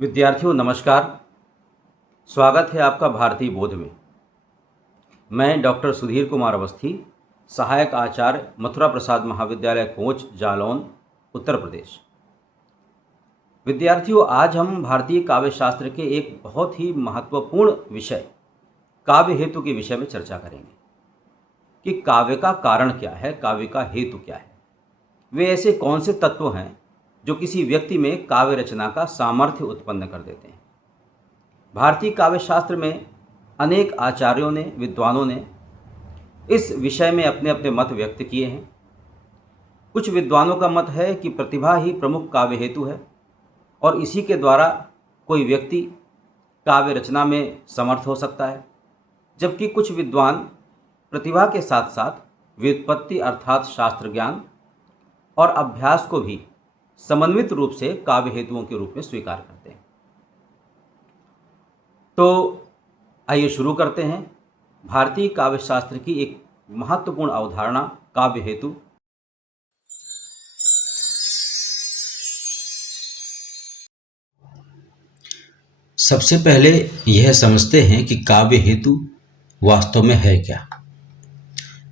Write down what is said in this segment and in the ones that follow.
विद्यार्थियों नमस्कार। स्वागत है आपका भारतीय बोध में। मैं डॉक्टर सुधीर कुमार अवस्थी, सहायक आचार्य मथुरा प्रसाद महाविद्यालय कोंच, जालौन, उत्तर प्रदेश। विद्यार्थियों, आज हम भारतीय काव्य शास्त्र के एक बहुत ही महत्वपूर्ण विषय काव्य हेतु के विषय में चर्चा करेंगे कि काव्य का कारण क्या है, काव्य का हेतु क्या है। वे ऐसे कौन से तत्व हैं जो किसी व्यक्ति में काव्य रचना का सामर्थ्य उत्पन्न कर देते हैं। भारतीय काव्य शास्त्र में अनेक आचार्यों ने, विद्वानों ने इस विषय में अपने अपने मत व्यक्त किए हैं। कुछ विद्वानों का मत है कि प्रतिभा ही प्रमुख काव्य हेतु है और इसी के द्वारा कोई व्यक्ति काव्य रचना में समर्थ हो सकता है, जबकि कुछ विद्वान प्रतिभा के साथ साथ व्युत्पत्ति अर्थात शास्त्र ज्ञान और अभ्यास को भी समन्वित रूप से काव्य हेतुओं के रूप में स्वीकार करते हैं। तो आइए शुरू करते हैं भारतीय काव्य शास्त्र की एक महत्वपूर्ण अवधारणा काव्य हेतु। सबसे पहले यह समझते हैं कि काव्य हेतु वास्तव में है क्या।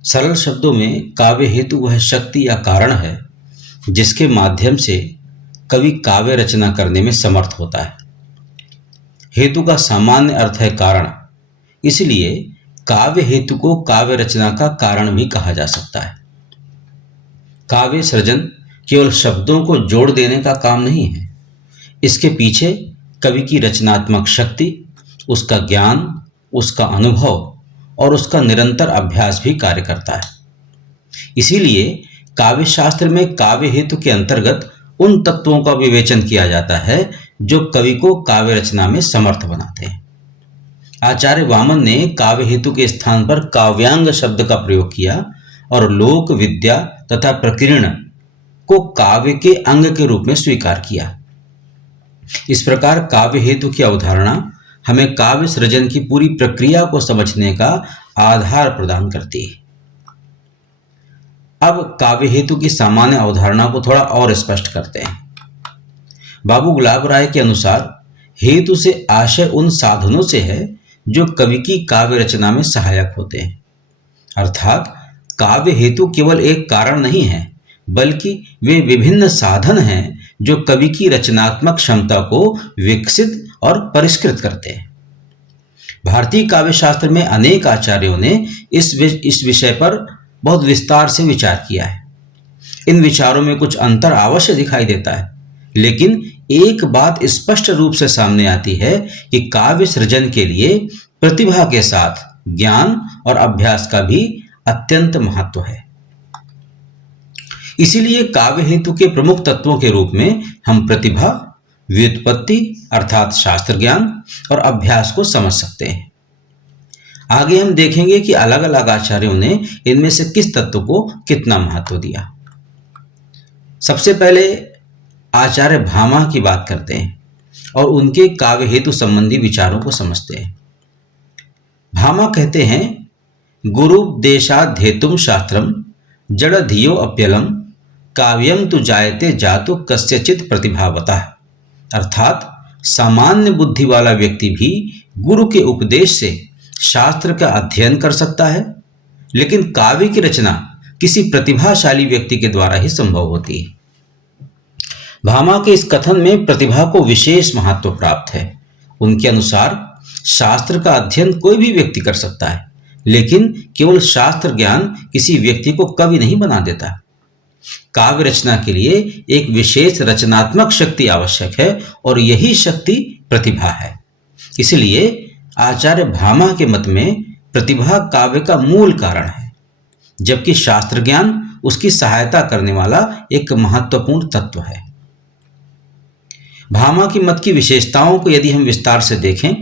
सरल शब्दों में काव्य हेतु वह शक्ति या कारण है जिसके माध्यम से कवि काव्य रचना करने में समर्थ होता है। हेतु का सामान्य अर्थ है कारण, इसलिए काव्य हेतु को काव्य रचना का कारण भी कहा जा सकता है। काव्य सृजन केवल शब्दों को जोड़ देने का काम नहीं है, इसके पीछे कवि की रचनात्मक शक्ति, उसका ज्ञान, उसका अनुभव और उसका निरंतर अभ्यास भी कार्य करता है। इसीलिए काव्य शास्त्र में काव्य हेतु के अंतर्गत उन तत्वों का विवेचन किया जाता है जो कवि को काव्य रचना में समर्थ बनाते हैं। आचार्य वामन ने काव्य हेतु के स्थान पर काव्यांग शब्द का प्रयोग किया और लोक विद्या तथा प्रकीर्ण को काव्य के अंग के रूप में स्वीकार किया। इस प्रकार काव्य हेतु की अवधारणा हमें काव्य सृजन की पूरी प्रक्रिया को समझने का आधार प्रदान करती है। अब काव्य हेतु की सामान्य अवधारणा को थोड़ा और स्पष्ट करते हैं। बाबू गुलाब राय के अनुसार हेतु से आशय उन साधनों से है जो कवि की काव्य रचना में सहायक होते हैं। अर्थात काव्य हेतु केवल एक कारण नहीं है, बल्कि वे विभिन्न साधन हैं जो कवि की रचनात्मक क्षमता को विकसित और परिष्कृत करते हैं। भारतीय काव्य शास्त्र में अनेक आचार्यों ने इस विषय पर बहुत विस्तार से विचार किया है। इन विचारों में कुछ अंतर अवश्य दिखाई देता है, लेकिन एक बात स्पष्ट रूप से सामने आती है कि काव्य सृजन के लिए प्रतिभा के साथ ज्ञान और अभ्यास का भी अत्यंत महत्व है। इसीलिए काव्य हेतु के प्रमुख तत्वों के रूप में हम प्रतिभा, व्युत्पत्ति अर्थात शास्त्र ज्ञान और अभ्यास को समझ सकते हैं। आगे हम देखेंगे कि अलग अलग आचार्यों ने इनमें से किस तत्व को कितना महत्व दिया। सबसे पहले आचार्य भामा की बात करते हैं और उनके काव्य हेतु संबंधी विचारों को समझते हैं। भामा कहते हैं, गुरुपदेशाध्येतुम शास्त्रम जड़ धियो अप्यलम काव्यम तु जायते जातु कस्यचित प्रतिभावतः। अर्थात सामान्य बुद्धि वाला व्यक्ति भी गुरु के उपदेश से शास्त्र का अध्ययन कर सकता है, लेकिन काव्य की रचना किसी प्रतिभाशाली व्यक्ति के द्वारा ही संभव होती है। भामा के इस कथन में प्रतिभा को विशेष महत्व प्राप्त है। उनके अनुसार शास्त्र का अध्ययन कोई भी व्यक्ति कर सकता है, लेकिन केवल शास्त्र ज्ञान किसी व्यक्ति को कवि नहीं बना देता। काव्य रचना के लिए एक विशेष रचनात्मक शक्ति आवश्यक है और यही शक्ति प्रतिभा है। इसलिए आचार्य भामा के मत में प्रतिभा काव्य का मूल कारण है, जबकि शास्त्र ज्ञान उसकी सहायता करने वाला एक महत्वपूर्ण तत्व है। भामा की मत की विशेषताओं को यदि हम विस्तार से देखें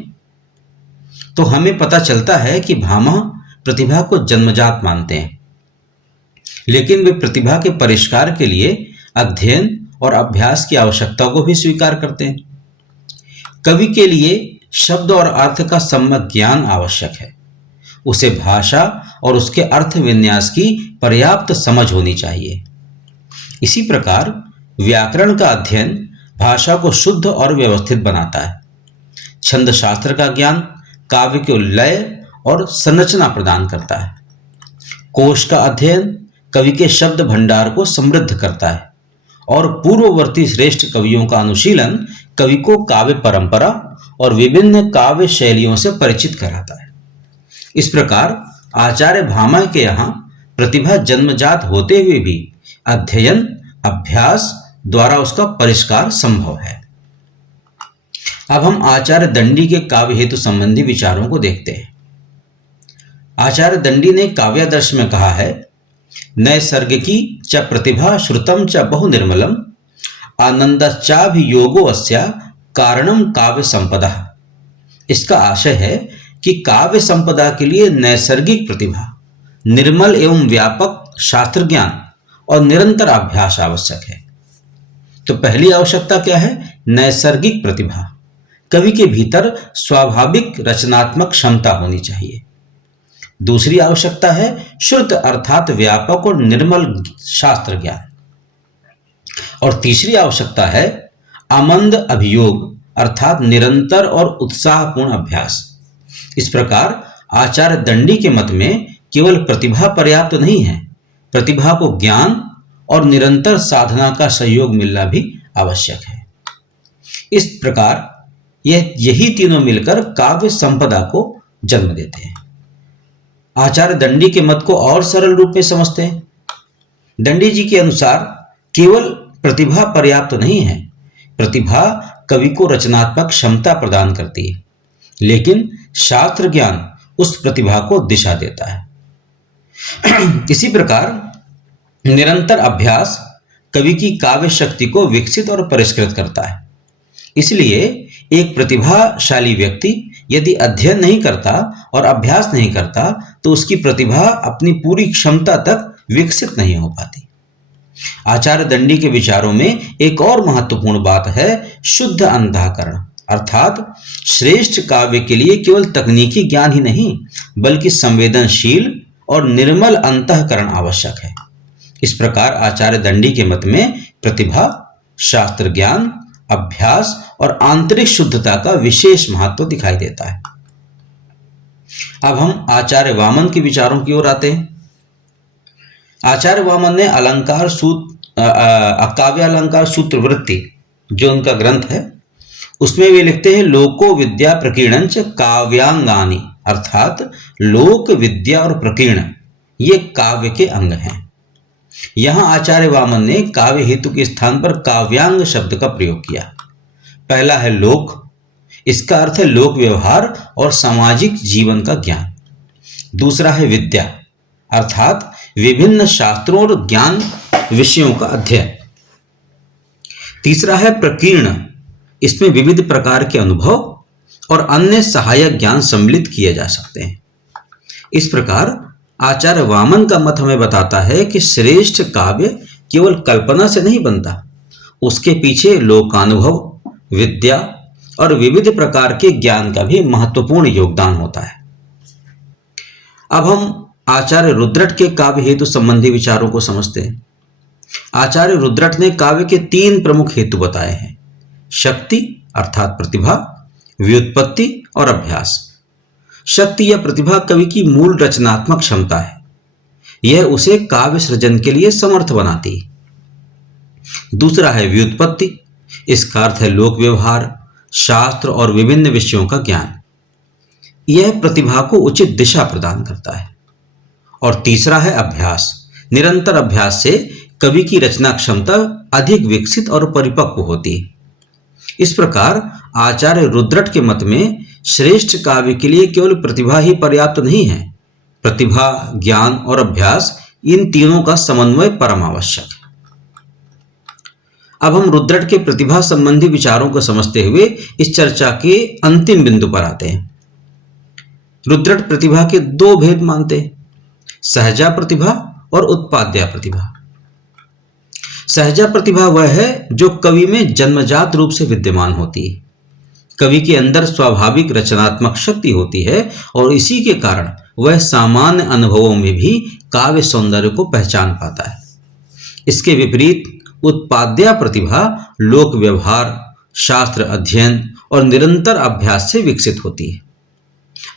तो हमें पता चलता है कि भामा प्रतिभा को जन्मजात मानते हैं, लेकिन वे प्रतिभा के परिष्कार के लिए अध्ययन और अभ्यास की आवश्यकता को भी स्वीकार करते हैं। कवि के लिए शब्द और अर्थ का सम्यक ज्ञान आवश्यक है। उसे भाषा और उसके अर्थ विन्यास की पर्याप्त समझ होनी चाहिए। इसी प्रकार व्याकरण का अध्ययन भाषा को शुद्ध और व्यवस्थित बनाता है। छंद शास्त्र का ज्ञान काव्य को लय और संरचना प्रदान करता है। कोश का अध्ययन कवि के शब्द भंडार को समृद्ध करता है और पूर्ववर्ती श्रेष्ठ कवियों का अनुशीलन कवि को काव्य परंपरा और विभिन्न काव्य शैलियों से परिचित कराता है। इस प्रकार आचार्य भामा के यहाँ प्रतिभा जन्मजात होते हुए भी अध्ययन अभ्यास द्वारा उसका परिष्कार संभव है। अब हम आचार्य दंडी के काव्य हेतु संबंधी विचारों को देखते हैं। आचार्य दंडी ने काव्यादर्श में कहा है, नैसर्गिकी च प्रतिभा श्रुतम च बहु निर्मलम आनंदश्चाभियोगो अस्या कारणम काव्य संपदा। इसका आशय है कि काव्य संपदा के लिए नैसर्गिक प्रतिभा, निर्मल एवं व्यापक शास्त्र ज्ञान और निरंतर अभ्यास आवश्यक है। तो पहली आवश्यकता क्या है? नैसर्गिक प्रतिभा। कवि के भीतर स्वाभाविक रचनात्मक क्षमता होनी चाहिए। दूसरी आवश्यकता है शुद्ध अर्थात व्यापक और निर्मल शास्त्र ज्ञान। और तीसरी आवश्यकता है आमंद अभियोग अर्थात निरंतर और उत्साहपूर्ण अभ्यास। इस प्रकार आचार्य दंडी के मत में केवल प्रतिभा पर्याप्त नहीं है, प्रतिभा को ज्ञान और निरंतर साधना का सहयोग मिलना भी आवश्यक है। इस प्रकार यही तीनों मिलकर काव्य संपदा को जन्म देते हैं। आचार्य दंडी के मत को और सरल रूप में समझते हैं। दंडी जी के अनुसार केवल प्रतिभा पर्याप्त नहीं है, प्रतिभा कवि को रचनात्मक क्षमता प्रदान करती है, लेकिन शास्त्र ज्ञान उस प्रतिभा को दिशा देता है। इसी प्रकार निरंतर अभ्यास कवि की काव्य शक्ति को विकसित और परिष्कृत करता है। इसलिए एक प्रतिभाशाली व्यक्ति यदि अध्ययन नहीं करता और अभ्यास नहीं करता तो उसकी प्रतिभा अपनी पूरी क्षमता तक विकसित नहीं हो पाती। आचार्य दंडी के विचारों में एक और महत्वपूर्ण बात है शुद्ध अंतःकरण, अर्थात श्रेष्ठ काव्य के लिए केवल तकनीकी ज्ञान ही नहीं बल्कि संवेदनशील और निर्मल अंतःकरण आवश्यक है। इस प्रकार आचार्य दंडी के मत में प्रतिभा, शास्त्र ज्ञान, अभ्यास और आंतरिक शुद्धता का विशेष महत्व दिखाई देता है। अब हम आचार्य वामन के विचारों की ओर आते हैं। आचार्य वामन ने अलंकार सूत्र काव्य अलंकार सूत्र वृत्ति जो उनका ग्रंथ है उसमें वे लिखते हैं, लोको विद्या प्रकीर्णंच काव्यांगानि, अर्थात लोक विद्या और प्रकीर्ण ये काव्य के अंग हैं। यहां आचार्य वामन ने काव्य हेतु के स्थान पर काव्यांग शब्द का प्रयोग किया। पहला है लोक, इसका अर्थ है लोक व्यवहार और सामाजिक जीवन का ज्ञान। दूसरा है विद्या, अर्थात विभिन्न शास्त्रों और ज्ञान विषयों का अध्ययन। तीसरा है प्रकीर्ण, इसमें विविध प्रकार के अनुभव और अन्य सहायक ज्ञान सम्मिलित किए जा सकते हैं। इस प्रकार आचार्य वामन का मत हमें बताता है कि श्रेष्ठ काव्य केवल कल्पना से नहीं बनता, उसके पीछे लोकानुभव, विद्या और विविध प्रकार के ज्ञान का भी महत्वपूर्ण योगदान होता है। अब हम आचार्य रुद्रट के काव्य हेतु संबंधी विचारों को समझते हैं। आचार्य रुद्रट ने काव्य के 3 प्रमुख हेतु बताए हैं, शक्ति अर्थात प्रतिभा, व्युत्पत्ति और अभ्यास। शक्ति या प्रतिभा कवि की मूल रचनात्मक क्षमता है, यह उसे काव्य सृजन के लिए समर्थ बनाती है। दूसरा है व्युत्पत्ति, इसका अर्थ है लोक व्यवहार, शास्त्र और विभिन्न विषयों का ज्ञान, यह प्रतिभा को उचित दिशा प्रदान करता है। और तीसरा है अभ्यास, निरंतर अभ्यास से कवि की रचना क्षमता अधिक विकसित और परिपक्व होती है। इस प्रकार आचार्य रुद्रट के मत में श्रेष्ठ काव्य के लिए केवल प्रतिभा ही पर्याप्त नहीं है, प्रतिभा, ज्ञान और अभ्यास इन तीनों का समन्वय परम आवश्यक है। अब हम रुद्रट के प्रतिभा संबंधी विचारों को समझते हुए इस चर्चा के अंतिम बिंदु पर आते हैं। रुद्रट प्रतिभा के 2 भेद मानते हैं, सहजा प्रतिभा और उत्पाद्या प्रतिभा। सहजा प्रतिभा वह है जो कवि में जन्मजात रूप से विद्यमान होती है। कवि के अंदर स्वाभाविक रचनात्मक शक्ति होती है और इसी के कारण वह सामान्य अनुभवों में भी काव्य सौंदर्य को पहचान पाता है। इसके विपरीत उत्पाद्या प्रतिभा लोक व्यवहार, शास्त्र अध्ययन और निरंतर अभ्यास से विकसित होती है।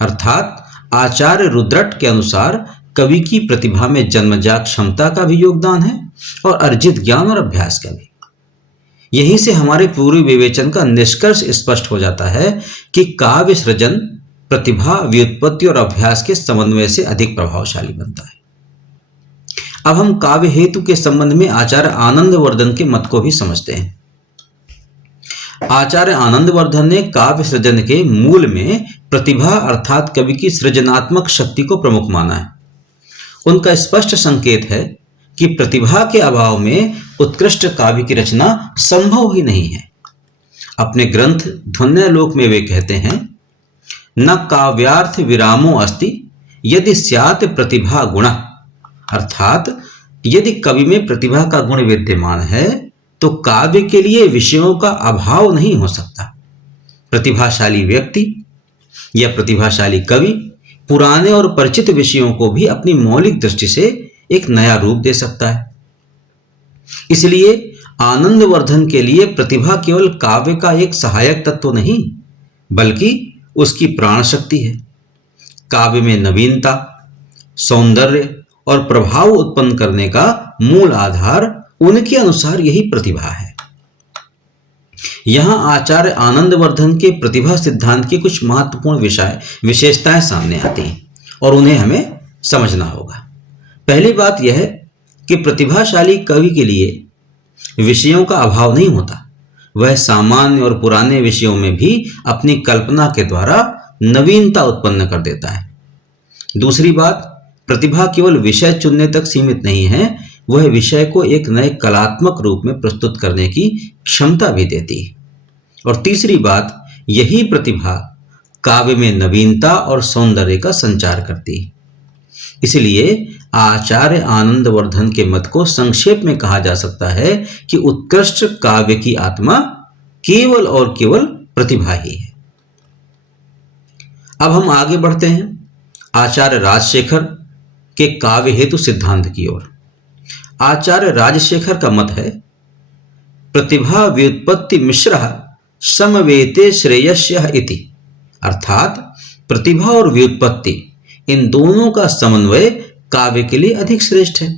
अर्थात आचार्य रुद्रट के अनुसार कवि की प्रतिभा में जन्मजात क्षमता का भी योगदान है और अर्जित ज्ञान और अभ्यास का भी। यहीं से हमारे पूर्व विवेचन का निष्कर्ष स्पष्ट हो जाता है कि काव्य सृजन प्रतिभा, व्युत्पत्ति और अभ्यास के समन्वय से अधिक प्रभावशाली बनता है। अब हम काव्य हेतु के संबंध में आचार्य आनंदवर्धन के मत को भी समझते हैं। आचार्य आनंदवर्धन ने काव्य सृजन के मूल में प्रतिभा अर्थात कवि की सृजनात्मक शक्ति को प्रमुख माना है। उनका स्पष्ट संकेत है कि प्रतिभा के अभाव में उत्कृष्ट काव्य की रचना संभव ही नहीं है। अपने ग्रंथ ध्वन्यालोक में वे कहते हैं, न काव्यार्थ विरामो अस्ति यदि स्यात् प्रतिभा गुण। अर्थात यदि कवि में प्रतिभा का गुण विद्यमान है तो काव्य के लिए विषयों का अभाव नहीं हो सकता। प्रतिभाशाली व्यक्ति या प्रतिभाशाली कवि पुराने और परिचित विषयों को भी अपनी मौलिक दृष्टि से एक नया रूप दे सकता है। इसलिए आनंदवर्धन के लिए प्रतिभा केवल काव्य का एक सहायक तत्व नहीं बल्कि उसकी प्राण शक्ति है। काव्य में नवीनता, सौंदर्य और प्रभाव उत्पन्न करने का मूल आधार उनके अनुसार यही प्रतिभा है। यहां आचार्य आनंदवर्धन के प्रतिभा सिद्धांत की कुछ महत्वपूर्ण विशेषताएं सामने आती हैं और उन्हें हमें समझना होगा। पहली बात यह है कि प्रतिभाशाली कवि के लिए विषयों का अभाव नहीं होता। वह सामान्य और पुराने विषयों में भी अपनी कल्पना के द्वारा नवीनता उत्पन्न कर देता है। दूसरी बात, प्रतिभा केवल विषय चुनने तक सीमित नहीं है, वह विषय को एक नए कलात्मक रूप में प्रस्तुत करने की क्षमता भी देती है। और तीसरी बात, यही प्रतिभा काव्य में नवीनता और सौंदर्य का संचार करती है। इसलिए आचार्य आनंदवर्धन के मत को संक्षेप में कहा जा सकता है कि उत्कृष्ट काव्य की आत्मा केवल और केवल प्रतिभा ही है। अब हम आगे बढ़ते हैं आचार्य राजशेखर के काव्य हेतु सिद्धांत की ओर। आचार्य राजशेखर का मत है, प्रतिभा व्युत्पत्ति मिश्रः समवेते श्रेयस्यः इति। अर्थात प्रतिभा और व्युत्पत्ति इन दोनों का समन्वय काव्य के लिए अधिक श्रेष्ठ है।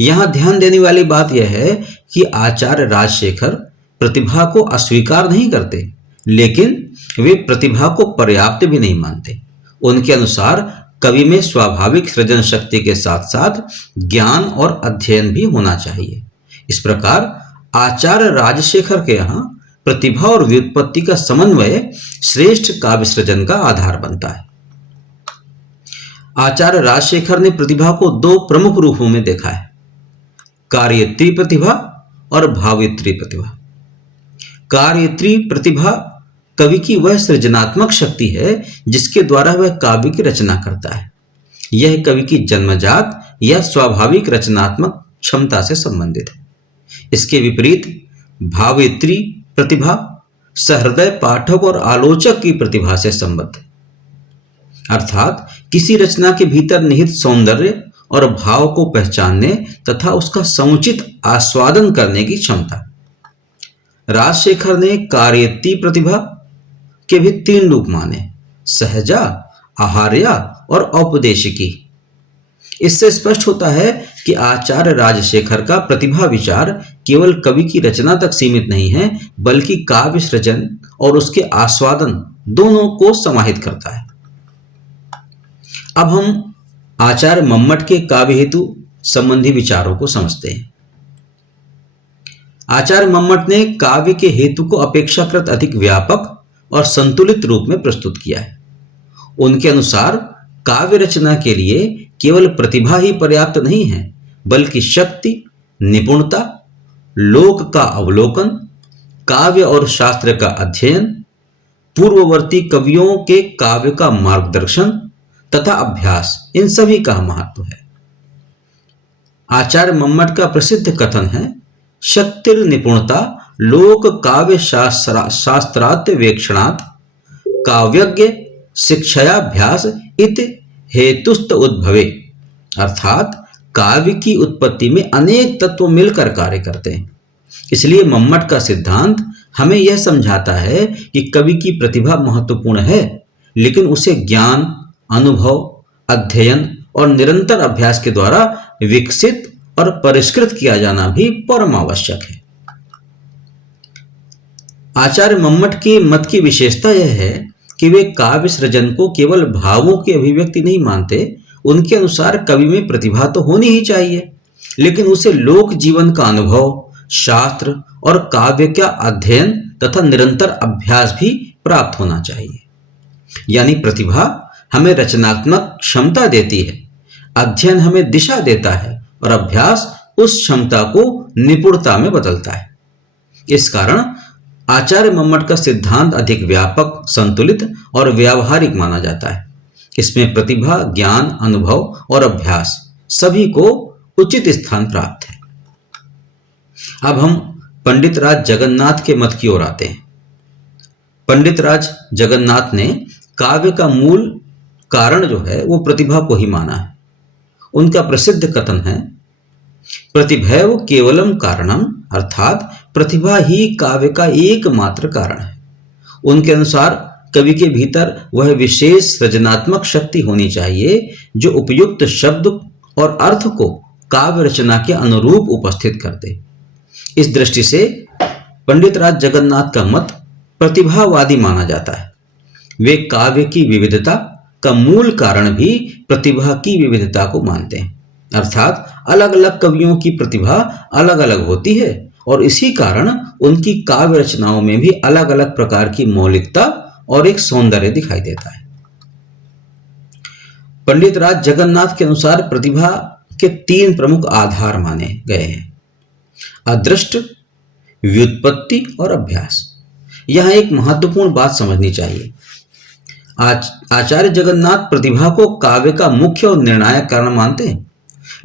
यहां ध्यान देने वाली बात यह है कि आचार्य राजशेखर प्रतिभा को अस्वीकार नहीं करते, लेकिन वे प्रतिभा को पर्याप्त भी नहीं मानते। उनके अनुसार कवि में स्वाभाविक सृजन शक्ति के साथ साथ ज्ञान और अध्ययन भी होना चाहिए। इस प्रकार आचार्य राजशेखर के यहाँ प्रतिभा और व्युत्पत्ति का समन्वय श्रेष्ठ काव्य सृजन का आधार बनता है। आचार्य राजशेखर ने प्रतिभा को दो प्रमुख रूपों में देखा है, कार्यत्री प्रतिभा और भावित्री प्रतिभा। कार्यत्री प्रतिभा कवि की वह सृजनात्मक शक्ति है जिसके द्वारा वह काव्य की रचना करता है। यह कवि की जन्मजात या स्वाभाविक रचनात्मक क्षमता से संबंधित है। इसके विपरीत भावित्री प्रतिभा सहृदय पाठक और आलोचक की प्रतिभा से संबद्ध है। अर्थात किसी रचना के भीतर निहित सौंदर्य और भाव को पहचानने तथा उसका समुचित आस्वादन करने की क्षमता। राजशेखर ने कार्यती प्रतिभा के भी तीन रूप माने, सहजा, आहार्या और औपदेशिकी। इससे स्पष्ट होता है कि आचार्य राजशेखर का प्रतिभा विचार केवल कवि की रचना तक सीमित नहीं है बल्कि काव्य सृजन और उसके आस्वादन दोनों को समाहित करता है। अब हम आचार्य मम्मट के काव्य हेतु संबंधी विचारों को समझते हैं। आचार्य मम्मट ने काव्य के हेतु को अपेक्षाकृत अधिक व्यापक और संतुलित रूप में प्रस्तुत किया है। उनके अनुसार काव्य रचना के लिए केवल प्रतिभा ही पर्याप्त नहीं है बल्कि शक्ति, निपुणता, लोक का अवलोकन, काव्य और शास्त्र का अध्ययन, पूर्ववर्ती कवियों के काव्य का मार्गदर्शन तथा अभ्यास, इन सभी का महत्व है। आचार्य मम्मट का प्रसिद्ध कथन है, शक्तिर निपुणता लोक काव्य शास्त्रार्थ वेक्षणात् काव्यज्ञ शिक्षाभ्यास इत हेतुस्त उद्भवे। अर्थात काव्य की उत्पत्ति में अनेक तत्व मिलकर कार्य करते हैं। इसलिए मम्मट का सिद्धांत हमें यह समझाता है कि कवि की प्रतिभा महत्वपूर्ण है, लेकिन उसे ज्ञान, अनुभव, अध्ययन और निरंतर अभ्यास के द्वारा विकसित और परिष्कृत किया जाना भी परम आवश्यक है। आचार्य मम्मट के मत की विशेषता यह है कि वे काव्य सृजन को केवल भावों की अभिव्यक्ति नहीं मानते। उनके अनुसार कवि में प्रतिभा तो होनी ही चाहिए, लेकिन उसे लोक जीवन का अनुभव, शास्त्र और काव्य का अध्ययन तथा निरंतर अभ्यास भी प्राप्त होना चाहिए। यानी प्रतिभा हमें रचनात्मक क्षमता देती है, अध्ययन हमें दिशा देता है और अभ्यास उस क्षमता को निपुणता में बदलता है। इस कारण आचार्य मम्मट का सिद्धांत अधिक व्यापक, संतुलित और व्यावहारिक माना जाता है। इसमें प्रतिभा, ज्ञान, अनुभव और अभ्यास सभी को उचित स्थान प्राप्त है। अब हम पंडित राज जगन्नाथ के मत की ओर आते हैं। पंडित राज जगन्नाथ ने काव्य का मूल कारण जो है वो प्रतिभा को ही माना है। उनका प्रसिद्ध कथन है, प्रतिभैव केवलम कारणम, अर्थात प्रतिभा ही काव्य का एकमात्र कारण है। उनके अनुसार कवि के भीतर वह विशेष सृजनात्मक शक्ति होनी चाहिए जो उपयुक्त शब्द और अर्थ को काव्य रचना के अनुरूप उपस्थित कर दे। इस दृष्टि से पंडित राज जगन्नाथ का मत प्रतिभावादी माना जाता है। वे काव्य की विविधता का मूल कारण भी प्रतिभा की विविधता को मानते हैं, अर्थात अलग अलग कवियों की प्रतिभा अलग अलग होती है और इसी कारण उनकी काव्य रचनाओं में भी अलग अलग प्रकार की मौलिकता और एक सौंदर्य दिखाई देता है। पंडित राज जगन्नाथ के अनुसार प्रतिभा के 3 प्रमुख आधार माने गए हैं: अदृष्ट, व्युत्पत्ति और अभ्यास। यहां एक महत्वपूर्ण बात समझनी चाहिए। आचार्य जगन्नाथ प्रतिभा को काव्य का मुख्य और निर्णायक कारण मानते हैं,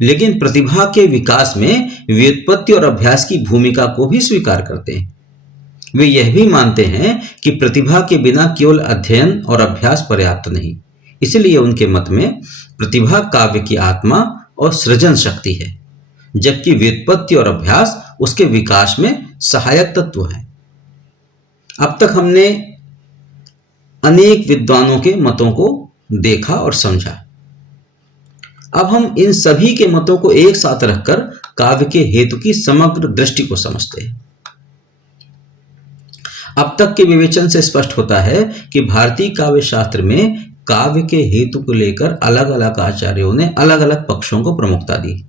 लेकिन प्रतिभा के विकास में व्युत्पत्ति और अभ्यास की भूमिका को भी स्वीकार करते हैं। वे यह भी मानते हैं कि प्रतिभा के बिना केवल अध्ययन और अभ्यास पर्याप्त नहीं। इसलिए उनके मत में प्रतिभा काव्य की आत्मा और सृजन शक्ति है, जबकि व्युत्पत्ति और अभ्यास उसके विकास में सहायक तत्व है। अब तक हमने अनेक विद्वानों के मतों को देखा और समझा। अब हम इन सभी के मतों को एक साथ रखकर काव्य के हेतु की समग्र दृष्टि को समझते हैं। अब तक के विवेचन से स्पष्ट होता है कि भारतीय काव्य शास्त्र में काव्य के हेतु को लेकर अलग अलग आचार्यों ने अलग अलग पक्षों को प्रमुखता दी।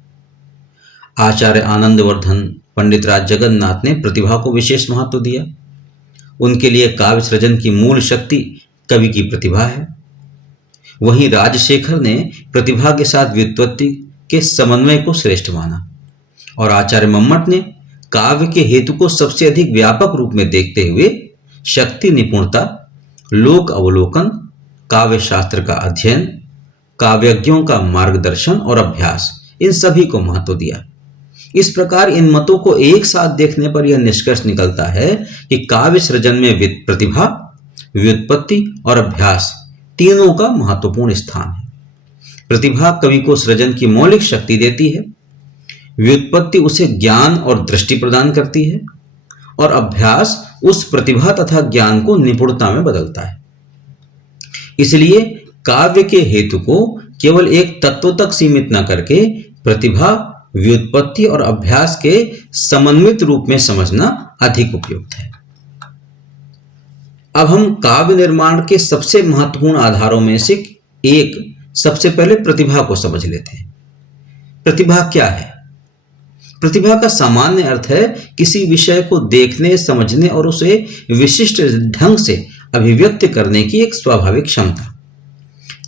आचार्य आनंदवर्धन, पंडित राज जगन्नाथ ने प्रतिभा को विशेष महत्व दिया। उनके लिए काव्य सृजन की मूल शक्ति कवि की प्रतिभा है। वहीं राजशेखर ने प्रतिभा के साथ व्युत्पत्ति के समन्वय को श्रेष्ठ माना और आचार्य मम्मट ने काव्य के हेतु को सबसे अधिक व्यापक रूप में देखते हुए शक्ति, निपुणता, लोक अवलोकन, काव्य शास्त्र का अध्ययन, काव्यज्ञों का मार्गदर्शन और अभ्यास, इन सभी को महत्व दिया। इस प्रकार इन मतों को एक साथ देखने पर यह निष्कर्ष निकलता है कि काव्य सृजन में प्रतिभा, व्युत्पत्ति और अभ्यास तीनों का महत्वपूर्ण स्थान है। प्रतिभा कवि को सृजन की मौलिक शक्ति देती है, व्युत्पत्ति उसे ज्ञान और दृष्टि प्रदान करती है और अभ्यास उस प्रतिभा तथा ज्ञान को निपुणता में बदलता है। इसलिए काव्य के हेतु को केवल एक तत्व तक सीमित न करके प्रतिभा, व्युत्पत्ति और अभ्यास के समन्वित रूप में समझना अधिक उपयुक्त है। अब हम काव्य निर्माण के सबसे महत्वपूर्ण आधारों में से एक, सबसे पहले प्रतिभा को समझ लेते हैं। प्रतिभा क्या है? प्रतिभा का सामान्य अर्थ है किसी विषय को देखने, समझने और उसे विशिष्ट ढंग से अभिव्यक्त करने की एक स्वाभाविक क्षमता।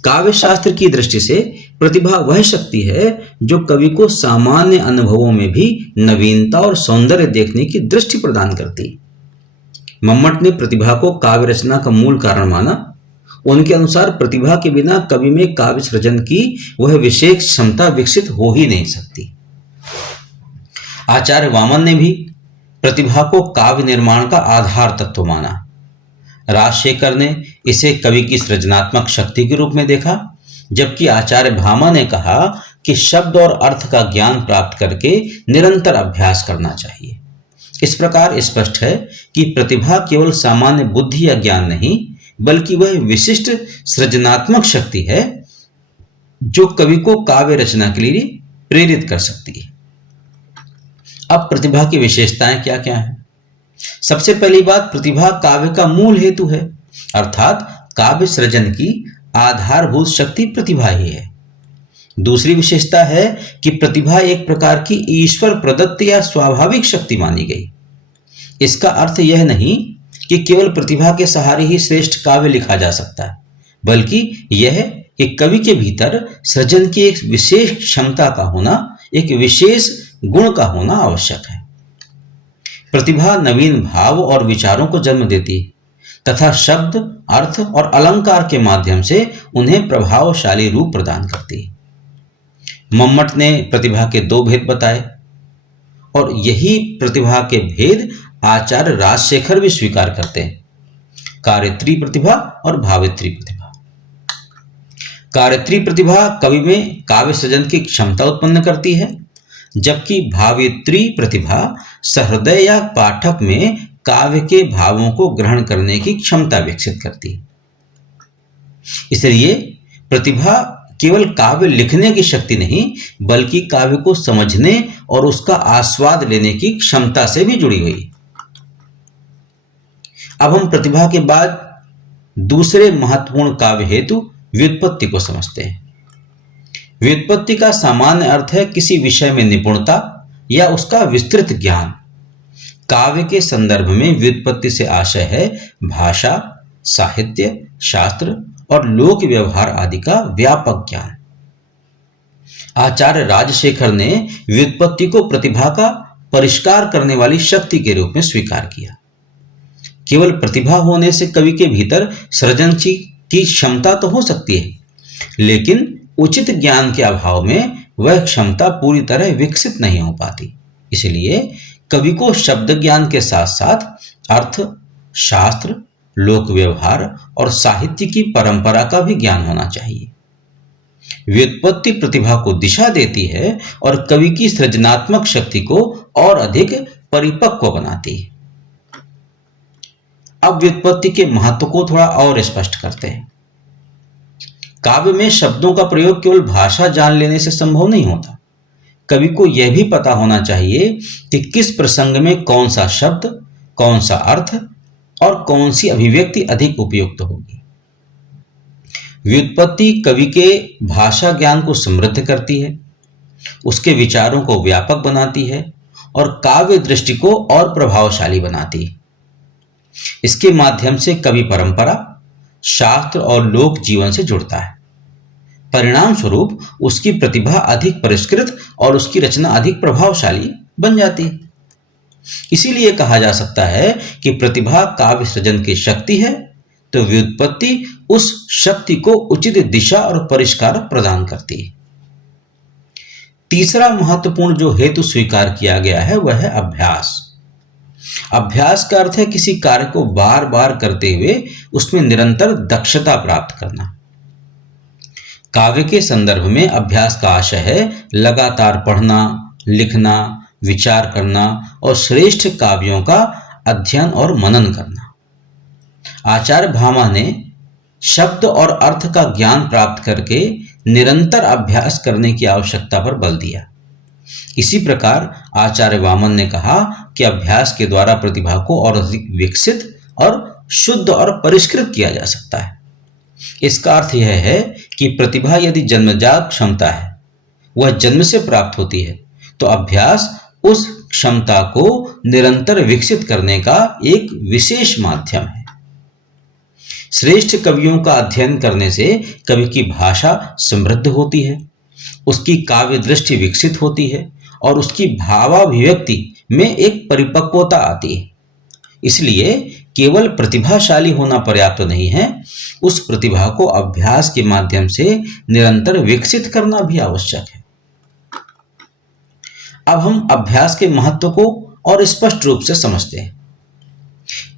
काव्य शास्त्र की दृष्टि से प्रतिभा वह शक्ति है जो कवि को सामान्य अनुभवों में भी नवीनता और सौंदर्य देखने की दृष्टि प्रदान करती है। मम्मट ने प्रतिभा को काव्य रचना का मूल कारण माना। उनके अनुसार प्रतिभा के बिना कवि में काव्य सृजन की वह विशेष क्षमता विकसित हो ही नहीं सकती। आचार्य वामन ने भी प्रतिभा को काव्य निर्माण का आधार तत्व माना। राजशेखर ने इसे कवि की सृजनात्मक शक्ति के रूप में देखा, जबकि आचार्य भामा ने कहा कि शब्द और अर्थ का ज्ञान प्राप्त करके निरंतर अभ्यास करना चाहिए। इस प्रकार स्पष्ट है कि प्रतिभा केवल सामान्य बुद्धि या ज्ञान नहीं, बल्कि वह विशिष्ट सृजनात्मक शक्ति है जो कवि को काव्य रचना के लिए प्रेरित कर सकती है। अब प्रतिभा की विशेषताएं क्या क्या हैं? सबसे पहली बात, प्रतिभा काव्य का मूल हेतु है, अर्थात काव्य सृजन की आधारभूत शक्ति प्रतिभा ही है। दूसरी विशेषता है कि प्रतिभा एक प्रकार की ईश्वर प्रदत्त या स्वाभाविक शक्ति मानी गई। इसका अर्थ यह नहीं कि केवल प्रतिभा के सहारे ही श्रेष्ठ काव्य लिखा जा सकता है, बल्कि यह कि कवि के भीतर सृजन की एक विशेष क्षमता का होना, एक विशेष गुण का होना आवश्यक है। प्रतिभा नवीन भाव और विचारों को जन्म देती है तथा शब्द, अर्थ और अलंकार के माध्यम से उन्हें प्रभावशाली रूप प्रदान करती है। मम्मट ने प्रतिभा के दो भेद बताए और यही प्रतिभा के भेद आचार्य राजशेखर भी स्वीकार करते हैं, कार्यत्री प्रतिभा और भावित्री प्रतिभा। कार्यत्री प्रतिभा कवि में काव्य सृजन की क्षमता उत्पन्न करती है, जबकि भावित्री प्रतिभा सहृदय या पाठक में काव्य के भावों को ग्रहण करने की क्षमता विकसित करती है। इसलिए प्रतिभा केवल काव्य लिखने की शक्ति नहीं, बल्कि काव्य को समझने और उसका आस्वाद लेने की क्षमता से भी जुड़ी हुई। अब हम प्रतिभा के बाद दूसरे महत्वपूर्ण काव्य हेतु व्युत्पत्ति को समझते हैं। व्युत्पत्ति का सामान्य अर्थ है किसी विषय में निपुणता या उसका विस्तृत ज्ञान। काव्य के संदर्भ में व्युत्पत्ति से आशय है भाषा, साहित्य, शास्त्र और लोक व्यवहार आदि का व्यापक ज्ञान। आचार्य राजशेखर ने व्युत्पत्ति को प्रतिभा का परिष्कार करने वाली शक्ति के रूप में स्वीकार किया। केवल प्रतिभा होने से कवि के भीतर सृजन की क्षमता तो हो सकती है, लेकिन उचित ज्ञान के अभाव में वह क्षमता पूरी तरह विकसित नहीं हो पाती। इसलिए कवि को शब्द ज्ञान के साथ साथ अर्थ, शास्त्र, लोक व्यवहार और साहित्य की परंपरा का भी ज्ञान होना चाहिए। व्युत्पत्ति प्रतिभा को दिशा देती है और कवि की सृजनात्मक शक्ति को और अधिक परिपक्व बनाती है। अब व्युत्पत्ति के महत्व को थोड़ा और स्पष्ट करते हैं। काव्य में शब्दों का प्रयोग केवल भाषा जान लेने से संभव नहीं होता। कवि को यह भी पता होना चाहिए कि किस प्रसंग में कौन सा शब्द, कौन सा अर्थ और कौन सी अभिव्यक्ति अधिक उपयुक्त होगी। व्युत्पत्ति कवि के भाषा ज्ञान को समृद्ध करती है, उसके विचारों को व्यापक बनाती है और काव्य दृष्टि को और प्रभावशाली बनाती है। इसके माध्यम से कवि परंपरा, शास्त्र और लोक जीवन से जुड़ता है। परिणाम स्वरूप उसकी प्रतिभा अधिक परिष्कृत और उसकी रचना अधिक प्रभावशाली बन जाती है। इसीलिए कहा जा सकता है कि प्रतिभा काव्य सृजन की शक्ति है, तो व्युत्पत्ति उस शक्ति को उचित दिशा और परिष्कार प्रदान करती है। तीसरा महत्वपूर्ण जो हेतु स्वीकार किया गया है वह है अभ्यास। अभ्यास का अर्थ है किसी कार्य को बार बार करते हुए उसमें निरंतर दक्षता प्राप्त करना। काव्य के संदर्भ में अभ्यास का आशय है लगातार पढ़ना, लिखना, विचार करना और श्रेष्ठ काव्यों का अध्ययन और मनन करना। आचार्य भामा ने शब्द और अर्थ का ज्ञान प्राप्त करके निरंतर अभ्यास करने की आवश्यकता पर बल दिया। इसी प्रकार आचार्य वामन ने कहा कि अभ्यास के द्वारा प्रतिभा को और अधिक विकसित और शुद्ध और परिष्कृत किया जा सकता है। इसका अर्थ यह है कि प्रतिभा यदि जन्मजात क्षमता है, वह जन्म से प्राप्त होती है, तो अभ्यास उस क्षमता को निरंतर विकसित करने का एक विशेष माध्यम है। श्रेष्ठ कवियों का अध्ययन करने से कवि की भाषा समृद्ध होती है, उसकी काव्य दृष्टि विकसित होती है और उसकी भावाभिव्यक्ति में एक परिपक्वता आती है। इसलिए केवल प्रतिभाशाली होना पर्याप्त नहीं है, उस प्रतिभा को अभ्यास के माध्यम से निरंतर विकसित करना भी आवश्यक है। अब हम अभ्यास के महत्व को और स्पष्ट रूप से समझते हैं।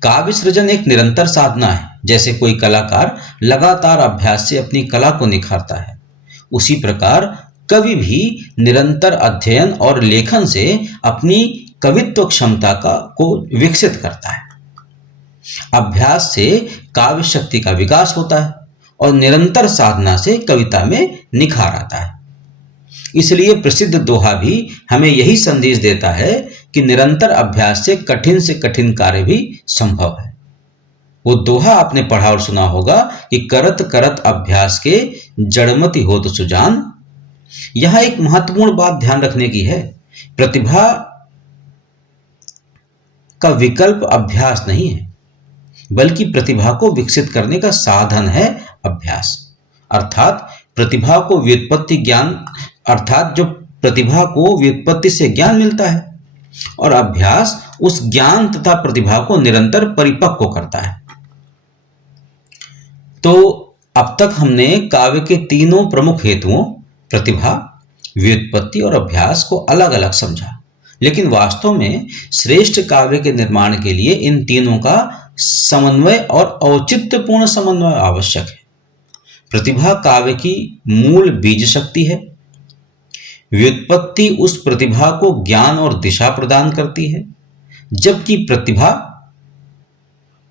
काव्य सृजन एक निरंतर साधना है। जैसे कोई कलाकार लगातार अभ्यास से अपनी कला को निखारता है, उसी प्रकार कवि भी निरंतर अध्ययन और लेखन से अपनी कवित्व क्षमता को विकसित करता है। अभ्यास से काव्य शक्ति का विकास होता है और निरंतर साधना से कविता में निखार आता है। इसलिए प्रसिद्ध दोहा भी हमें यही संदेश देता है कि निरंतर अभ्यास से कठिन कार्य भी संभव है। वो दोहा आपने पढ़ा और सुना होगा कि करत करत अभ्यास के जड़मति होत सुजान। यहां एक महत्वपूर्ण बात ध्यान रखने की है, प्रतिभा का विकल्प अभ्यास नहीं है, बल्कि प्रतिभा को विकसित करने का साधन है अभ्यास। अर्थात जो प्रतिभा को व्युत्पत्ति से ज्ञान मिलता है और अभ्यास उस ज्ञान तथा प्रतिभा को निरंतर परिपक्व करता है। तो अब तक हमने काव्य के तीनों प्रमुख हेतुओं प्रतिभा, व्युत्पत्ति और अभ्यास को अलग अलग समझा, लेकिन वास्तव में श्रेष्ठ काव्य के निर्माण के लिए इन तीनों का समन्वय और औचित्यपूर्ण समन्वय आवश्यक है। प्रतिभा काव्य की मूल बीज शक्ति है। व्युत्पत्ति उस प्रतिभा को ज्ञान और दिशा प्रदान करती है, जबकि प्रतिभा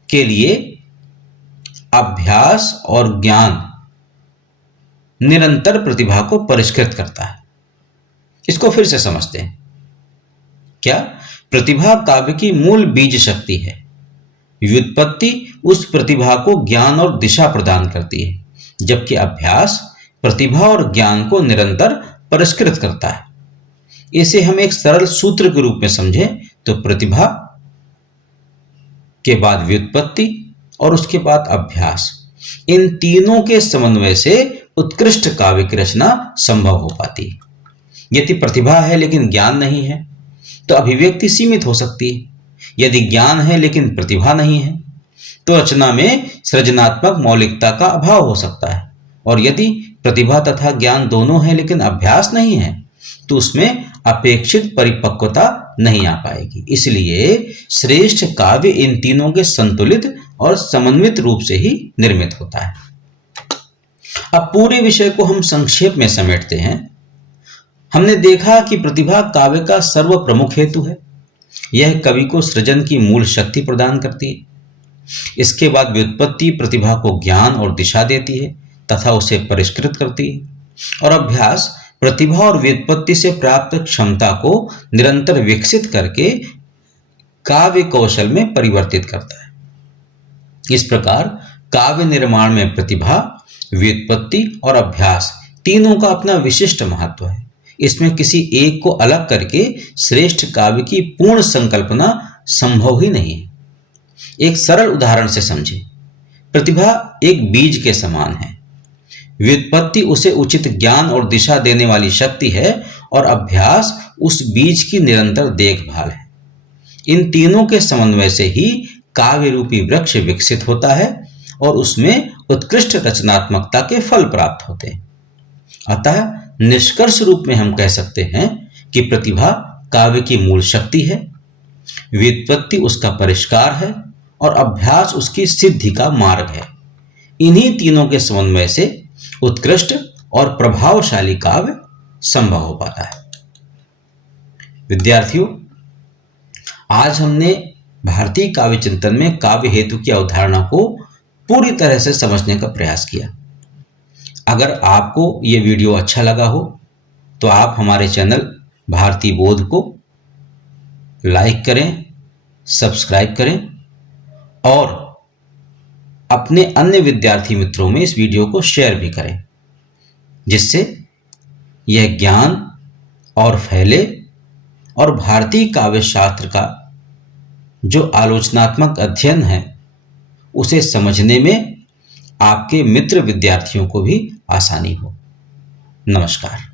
के लिए अभ्यास और ज्ञान निरंतर प्रतिभा को परिष्कृत करता है। इसको फिर से समझते हैं। क्या? प्रतिभा काव्य की मूल बीज शक्ति है। व्युत्पत्ति उस प्रतिभा को ज्ञान और दिशा प्रदान करती है, जबकि अभ्यास प्रतिभा और ज्ञान को निरंतर परिष्कृत करता है। इसे हम एक सरल सूत्र के रूप में समझें तो प्रतिभा के बाद व्युत्पत्ति और उसके बाद अभ्यास, इन तीनों के समन्वय से उत्कृष्ट काव्य की रचना संभव हो पाती है। यदि प्रतिभा है लेकिन ज्ञान नहीं है तो अभिव्यक्ति सीमित हो सकती है। यदि ज्ञान है लेकिन प्रतिभा नहीं है तो रचना में सृजनात्मक मौलिकता का अभाव हो सकता है। और यदि प्रतिभा तथा ज्ञान दोनों है लेकिन अभ्यास नहीं है तो उसमें अपेक्षित परिपक्वता नहीं आ पाएगी। इसलिए श्रेष्ठ काव्य इन तीनों के संतुलित और समन्वित रूप से ही निर्मित होता है। अब पूरे विषय को हम संक्षेप में समेटते हैं। हमने देखा कि प्रतिभा काव्य का सर्व प्रमुख हेतु है। यह कवि को सृजन की मूल शक्ति प्रदान करती है। इसके बाद व्युत्पत्ति प्रतिभा को ज्ञान और दिशा देती है तथा उसे परिष्कृत करती है, और अभ्यास प्रतिभा और व्युत्पत्ति से प्राप्त क्षमता को निरंतर विकसित करके काव्य कौशल में परिवर्तित करता है। इस प्रकार काव्य निर्माण में प्रतिभा, व्युत्पत्ति और अभ्यास तीनों का अपना विशिष्ट महत्व है। इसमें किसी एक को अलग करके श्रेष्ठ काव्य की पूर्ण संकल्पना संभव ही नहीं है। एक सरल उदाहरण से समझें। प्रतिभा एक बीज के समान है, व्युत्पत्ति उसे उचित ज्ञान और दिशा देने वाली शक्ति है, और अभ्यास उस बीज की निरंतर देखभाल है। इन तीनों के समन्वय से ही काव्य रूपी वृक्ष विकसित होता है और उसमें उत्कृष्ट रचनात्मकता के फल प्राप्त होते हैं। अतः निष्कर्ष रूप में हम कह सकते हैं कि प्रतिभा काव्य की मूल शक्ति है, व्युत्पत्ति उसका परिष्कार है और अभ्यास उसकी सिद्धि का मार्ग है। इन्हीं तीनों के समन्वय से उत्कृष्ट और प्रभावशाली काव्य संभव हो पाता है। विद्यार्थियों, आज हमने भारतीय काव्य चिंतन में काव्य हेतु की अवधारणा को पूरी तरह से समझने का प्रयास किया। अगर आपको ये वीडियो अच्छा लगा हो तो आप हमारे चैनल भारती बोध को लाइक करें, सब्सक्राइब करें और अपने अन्य विद्यार्थी मित्रों में इस वीडियो को शेयर भी करें, जिससे यह ज्ञान और फैले और भारतीय काव्य शास्त्र का जो आलोचनात्मक अध्ययन है उसे समझने में आपके मित्र विद्यार्थियों को भी आसानी हो। नमस्कार।